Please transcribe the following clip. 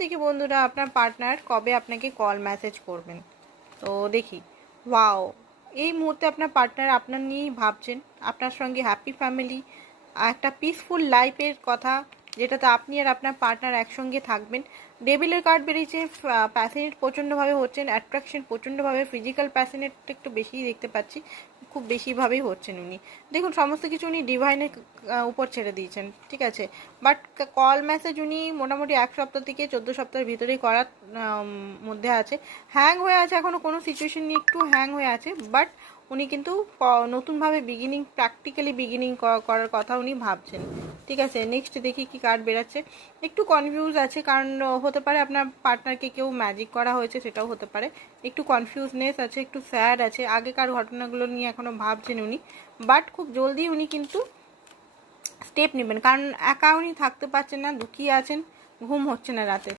দেখি বন্ধুরা আপনার পার্টনার কবে আপনাকে কল মেসেজ করবেন। তো দেখি, ওয়াও, এই মুহূর্তে আপনার পার্টনার আপনার নিয়েই ভাবছেন, আপনার সঙ্গে হ্যাপি ফ্যামিলি, একটা পিসফুল লাইফের কথা, যেটাতে আপনি আর আপনার পার্টনার একসঙ্গে থাকবেন। ডেভিলের কার্ড বেরিয়েছে, প্যাশনেট প্রচণ্ডভাবে হচ্ছেন, অ্যাট্রাকশন প্রচণ্ডভাবে, ফিজিক্যাল প্যাশনেট একটু বেশিই দেখতে পাচ্ছি, খুব বেশিভাবেই হচ্ছেন উনি। দেখুন, সমস্ত কিছু উনি ডিভাইনের উপর ছেড়ে দিয়েছেন, ঠিক আছে। বাট কল মেসেজ উনি মোটামুটি 1 সপ্তাহ থেকে 14 সপ্তাহের ভিতরেই করার মধ্যে আছে। হ্যাং হয়ে আছে, এখনও কোনো সিচুয়েশন নিয়ে একটু হ্যাং হয়ে আছে, বাট উনি কিন্তু নতুনভাবে প্র্যাকটিক্যালি বিগিনিং করার কথা উনি ভাবছেন, ঠিক আছে। নেক্সট দেখি কি কার্ড বেরাচ্ছে। একটু কনফিউজ আছে, কারণ হতে পারে আপনার পার্টনারকে কেউ ম্যাজিক করা হয়েছে, সেটাও হতে পারে। একটু কনফিউজনেস আছে, একটু স্যাড আছে, আগেকার ঘটনাগুলো নিয়ে এখনও ভাবছেন উনি। বাট খুব জলদি উনি কিন্তু স্টেপ নেবেন, কারণ একা উনি থাকতে পারছেন না, দুঃখী আছেন, ঘুম হচ্ছে না রাতে।